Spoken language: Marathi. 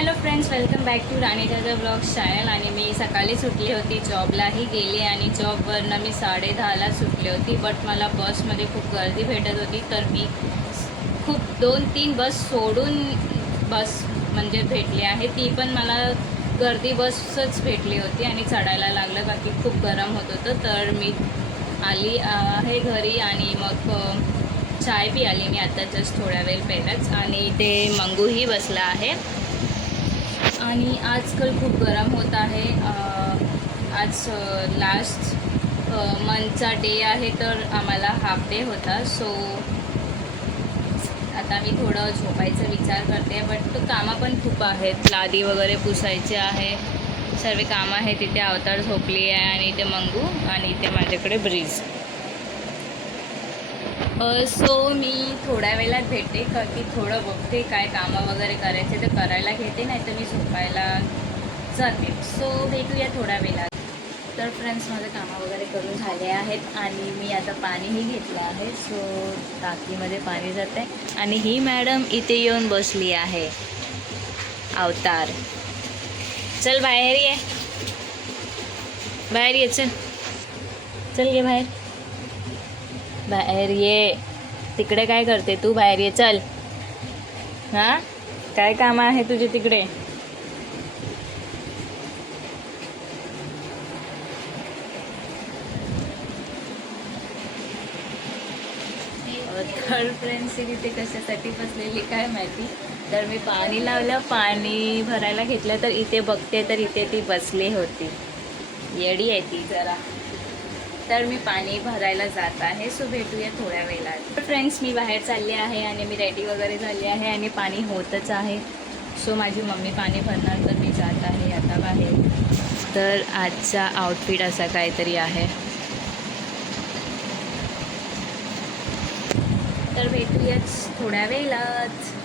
Hello friends, welcome back to Rani Dada blogs channel. आणि मी सकाळी सुटली होती, जॉबलाही गेली आणि जॉबवरनं मी 10:30ला सुटली होती. बट मला बसमध्ये खूप गर्दी भेटत होती, तर मी खूप 2-3 बस सोडून बस म्हणजे भेटली आहे. ती पण मला गर्दी बसच भेटली होती आणि चढायला लागलं, बाकी खूप गरम होत होतं. तर मी आली आहे घरी आणि मग चाय बी आली मी आता जस्ट थोड्या वेळ पहिलाच. आणि ते मंगूही बसला आहे. आणि आजकाल खूप गरम होत आहे. आज लास्ट मंथचा डे आहे, तर आम्हाला हाफ डे होता. सो आता मी थोडं झोपायचा विचार करते, बट कामं पण खूप आहेत. लादी वगैरे पुसायचे आहे, सर्व कामं आहे. तिथे अवतार झोपली आहे आणि इथे मंगू आणि इथे माझ्याकडे ब्रीज. सो मी थोड्या वेळात भेटते, का की थोडं बघते काय कामं वगैरे करायचे तर करायला घेते, नाही तर मी झोपायला जाते. सो भेटूया थोड्या वेळात. तर फ्रेंड्स, माझं कामं वगैरे करून झाले आहेत आणि मी आता पाणीही घेतलं आहे. सो टाकीमध्ये पाणी जाते आणि ही मॅडम इथे येऊन बसली आहे. अवतार, चल बाहेर ये, बाहेर ये, चल चल ये बाहेर, बाहेर ये. तिकडे काय करते तू? बाहेर ये, चल. हां, काय काम आहे तुझे तिकडे? थर्ड फ्रेंड्स तिथे कशासाठी बसलेली काय माहिती. तर मी पाणी लावलं, पाणी भरायला घेतलं, तर इथे बघते तर इथे ती बसली होती. येडी आहे ती जरा. तर मी पाणी भरायला जात आहे. सो भेटूया थोड्या वेळात. तर फ्रेंड्स, मी बाहेर चालले आहे आणि मी रेडी वगैरे झाली आहे आणि पाणी होतच आहे. सो माझी मम्मी पाणी भरणार, तर मी जात आहे आता बाहेर. तर आजचा आउटफिट असा काहीतरी आहे. तर भेटूयाच थोड्या वेळात.